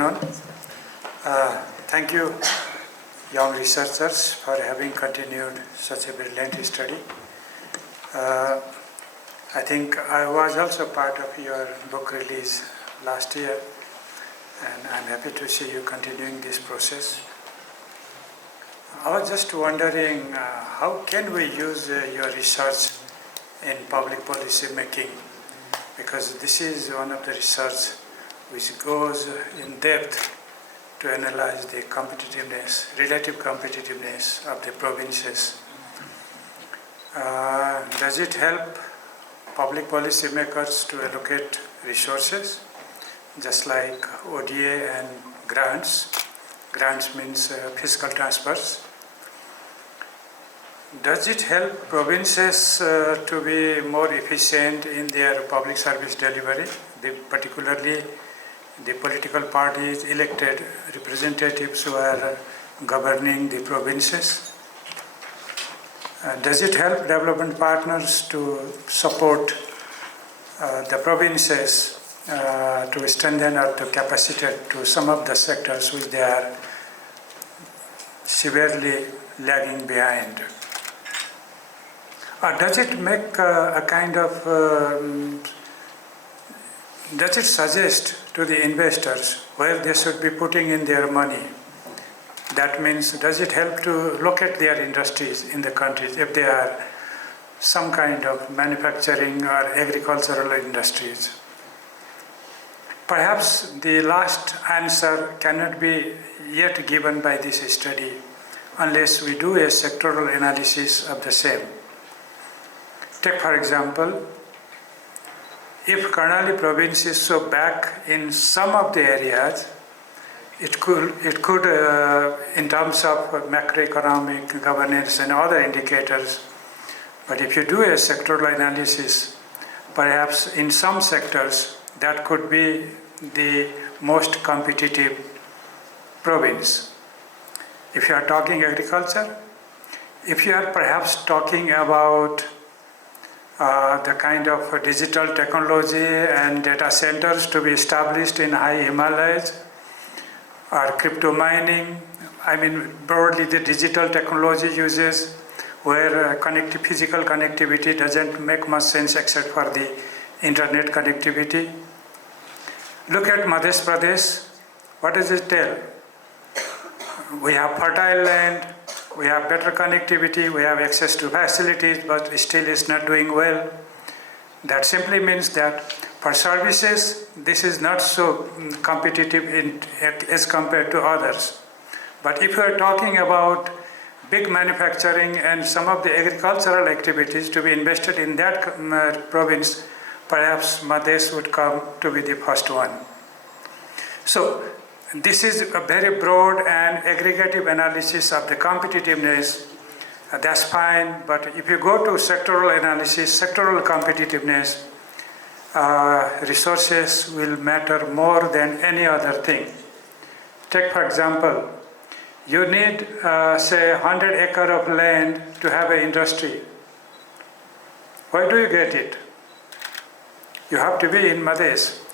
afternoon. Thank you, young researchers, for having continued such a brilliant study. I think I was also part of your book release last year, and I'm happy to see you continuing this process. I was just wondering, how can we use your research in public policy making? Because this is one of the research which goes in depth to analyze the competitiveness, relative competitiveness of the provinces. Does it help public policy makers to allocate resources, just like ODA and grants? Grants means fiscal transfers. Does it help provinces to be more efficient in their public service delivery, particularly the political parties, elected representatives who are governing the provinces? Does it help development partners to support the provinces to strengthen or to capacitate to some of the sectors which they are severely lagging behind? Or does it make a kind of, does it suggest to the investors where they should be putting in their money? That means, does it help to locate their industries in the countries if they are some kind of manufacturing or agricultural industries? Perhaps the last answer cannot be yet given by this study unless we do a sectoral analysis of the same. Take, for example, if Karnali province is so back in some of the areas, it could in terms of macroeconomic governance and other indicators. But if you do a sectoral analysis, perhaps in some sectors, that could be the most competitive province. If you are talking agriculture, if you are perhaps talking about the kind of digital technology and data centers to be established in high Himalayas, or crypto mining, I mean broadly the digital technology uses where physical connectivity doesn't make much sense except for the internet connectivity. Look at Madhya Pradesh. What does it tell? We have fertile land, we have better connectivity, we have access to facilities, but still it's not doing well. That simply means that for services, this is not so competitive as compared to others. But if you are talking about big manufacturing and some of the agricultural activities to be invested in that province, perhaps Madhya would come to be the first one. So this is a very broad and aggregative analysis of the competitiveness. That's fine, but if you go to sectoral analysis, sectoral competitiveness, resources will matter more than any other thing. Take, for example, you need, say, 100 acres of land to have an industry. Where do you get it? You have to be in Madhya.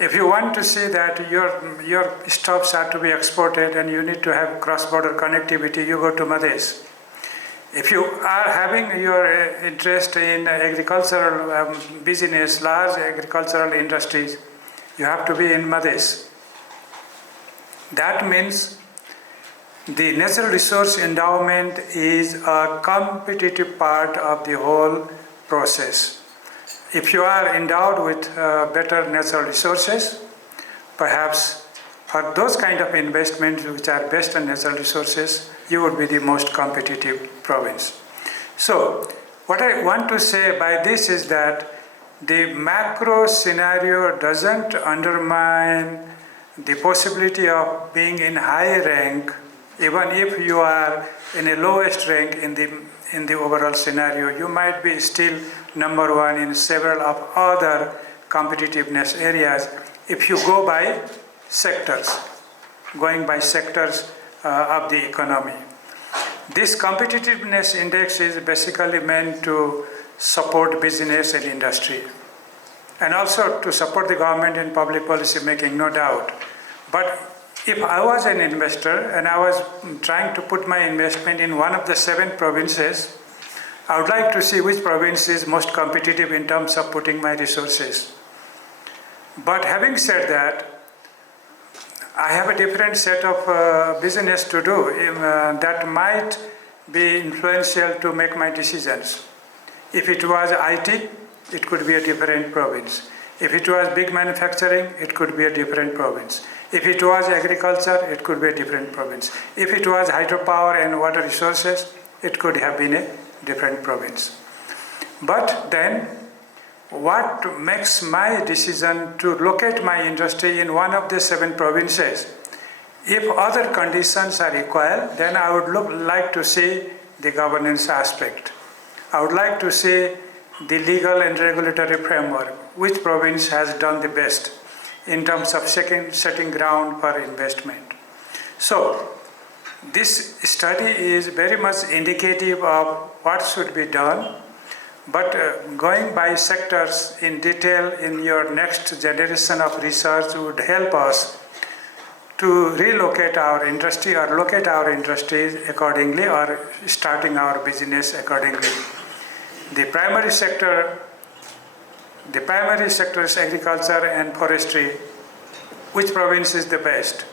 If you want to see that your stuffs are to be exported and you need to have cross-border connectivity, you go to Madhya. If you are having your interest in agricultural business, large agricultural industries, you have to be in Madhya. That means the natural resource endowment is a competitive part of the whole process. If you are endowed with better natural resources, perhaps for those kind of investments which are based on natural resources, you would be the most competitive province. So, what I want to say by this is that the macro scenario doesn't undermine the possibility of being in high rank, even if you are in a lowest rank in the overall scenario. You might be still number one in several of other competitiveness areas if you go by sectors, going by sectors of the economy. This competitiveness index is basically meant to support business and industry, and also to support the government in public policy making, no doubt. But if I was an investor and I was trying to put my investment in one of the 7 provinces, I would like to see which province is most competitive in terms of putting my resources. But having said that, I have a different set of business to do that might be influential to make my decisions. If it was IT, it could be a different province. If it was big manufacturing, it could be a different province. If it was agriculture, it could be a different province. If it was hydropower and water resources, it could have been a different province. But then, what makes my decision to locate my industry in one of the 7 provinces? If other conditions are equal, then I would like to see the governance aspect. I would like to see the legal and regulatory framework, which province has done the best in terms of setting ground for investment. So, this study is very much indicative of what should be done, but going by sectors in detail in your next generation of research would help us to relocate our industry or locate our industries accordingly or starting our business accordingly. The primary sector is agriculture and forestry. Which province is the best?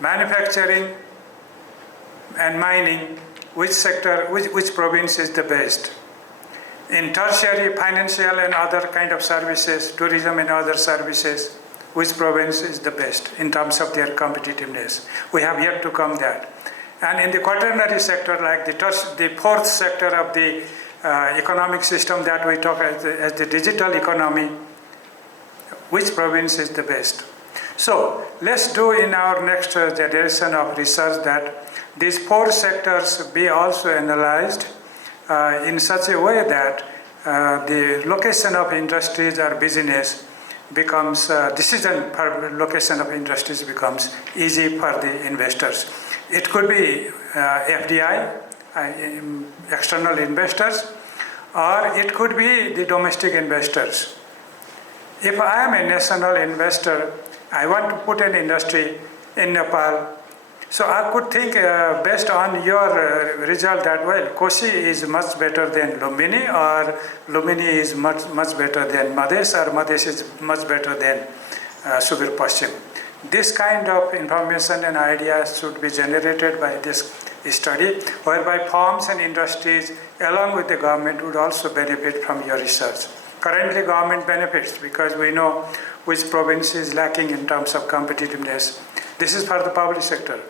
Manufacturing and mining, which province is the best? In tertiary, financial and other kind of services, tourism and other services, which province is the best in terms of their competitiveness? We have yet to come that. And in the quaternary sector, like the 4th sector of the economic system that we talk as the digital economy, which province is the best? So let's do in our next generation of research that these 4 sectors be also analyzed in such a way that the location of industries or business becomes, decision for location of industries becomes easy for the investors. It could be FDI, external investors, or it could be the domestic investors. If I am a national investor, I want to put an industry in Nepal. So I could think based on your result that, well, Koshi is much better than Lumbini, or Lumbini is much better than Madhes, or Madhes is much better than Subir Paschim. This kind of information and ideas should be generated by this study, whereby firms and industries along with the government would also benefit from your research. Currently, government benefits because we know which province is lacking in terms of competitiveness. This is for the public sector.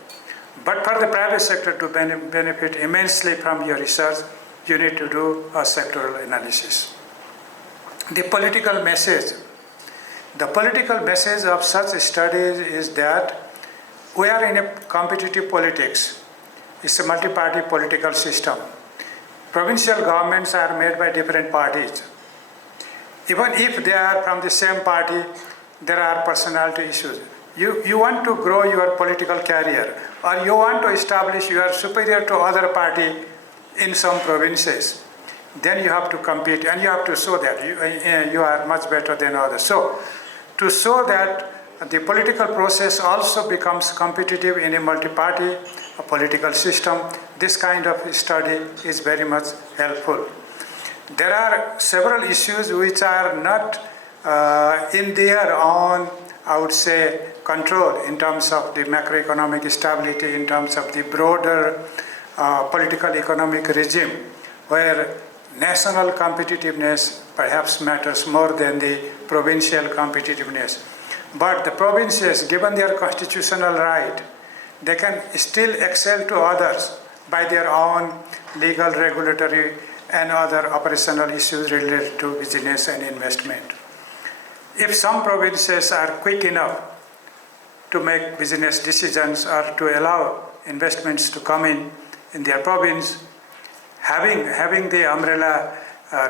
But for the private sector to benefit immensely from your research, you need to do a sectoral analysis. The political message of such studies is that we are in a competitive politics. It's a multi-party political system. Provincial governments are made by different parties. Even if they are from the same party, there are personality issues. You want to grow your political career, or you want to establish you are superior to other party in some provinces, then you have to compete and you have to show that you are much better than others. So, to show that the political process also becomes competitive in a multi-party political system, this kind of study is very much helpful. There are several issues which are not in their own, I would say, control in terms of the macroeconomic stability, in terms of the broader political economic regime, where national competitiveness perhaps matters more than the provincial competitiveness. But the provinces, given their constitutional right, they can still excel to others by their own legal, regulatory, and other operational issues related to business and investment. If some provinces are quick enough to make business decisions or to allow investments to come in their province, having the umbrella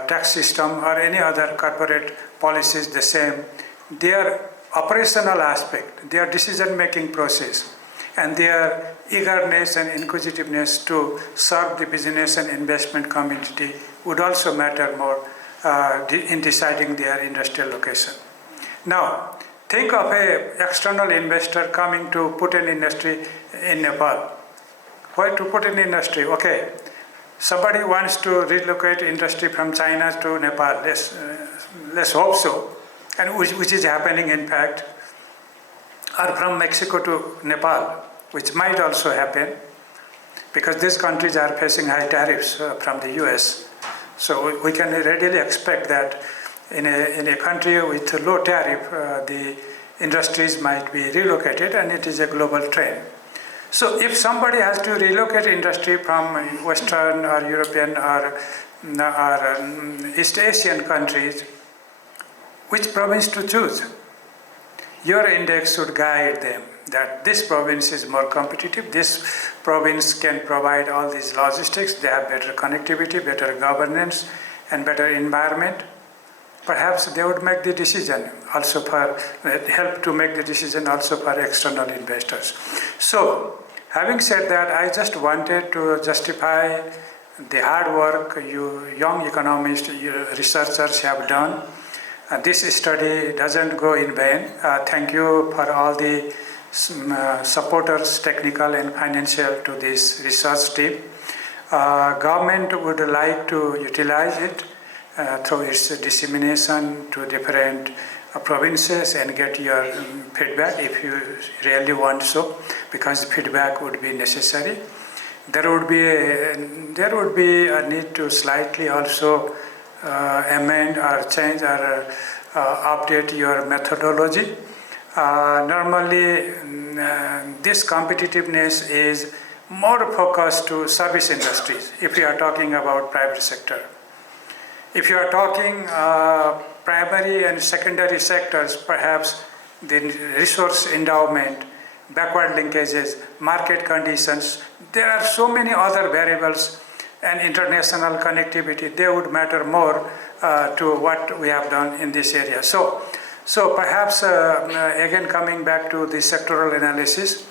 tax system or any other corporate policies the same, their operational aspect, their decision-making process, and their eagerness and inquisitiveness to serve the business and investment community would also matter more in deciding their industrial location. Now, think of an external investor coming to put an industry in Nepal. Where to put an industry? Okay, somebody wants to relocate industry from China to Nepal. Let's hope so, and which is happening in fact, or from Mexico to Nepal, which might also happen, because these countries are facing high tariffs from the US. So we can readily expect that in a country with a low tariff, the industries might be relocated, and it is a global trend. So if somebody has to relocate industry from Western or European or East Asian countries, which province to choose? Your index should guide them that this province is more competitive, this province can provide all these logistics, they have better connectivity, better governance, and better environment. Perhaps they would make the decision also for, help to make the decision also for external investors. So, having said that, I just wanted to justify the hard work you young economists, you researchers have done. This study doesn't go in vain. Thank you for all the supporters, technical and financial, to this research team. Government would like to utilize it through its dissemination to different provinces and get your feedback if you really want so, because feedback would be necessary. There would be a need to slightly also amend or change or update your methodology. Normally, this competitiveness is more focused to service industries if you are talking about private sector. If you are talking primary and secondary sectors, perhaps the resource endowment, backward linkages, market conditions, there are so many other variables, and international connectivity, they would matter more to what we have done in this area. So perhaps, again coming back to the sectoral analysis,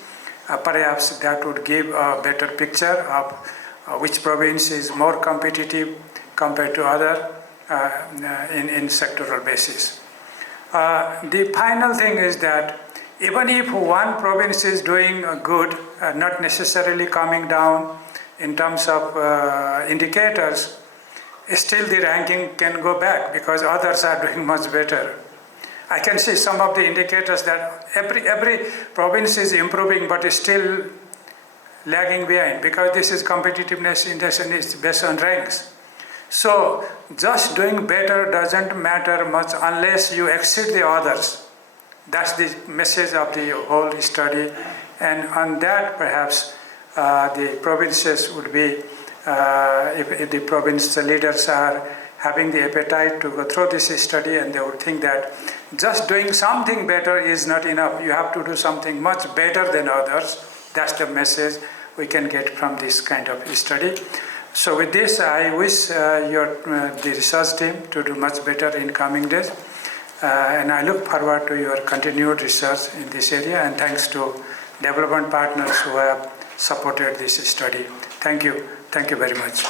perhaps that would give a better picture of which province is more competitive compared to other in sectoral basis. The final thing is that even if one province is doing good, not necessarily coming down in terms of indicators, still the ranking can go back because others are doing much better. I can see some of the indicators that every province is improving but is still lagging behind, because this is competitiveness index and it's based on ranks. So just doing better doesn't matter much unless you exceed the others. That's the message of the whole study, and on that perhaps the provinces would be, if the province leaders are having the appetite to go through this study, and they would think that just doing something better is not enough. You have to do something much better than others. That's the message we can get from this kind of study. So with this, I wish the research team to do much better in coming days. And I look forward to your continued research in this area, and thanks to development partners who have supported this study. Thank you. Thank you very much.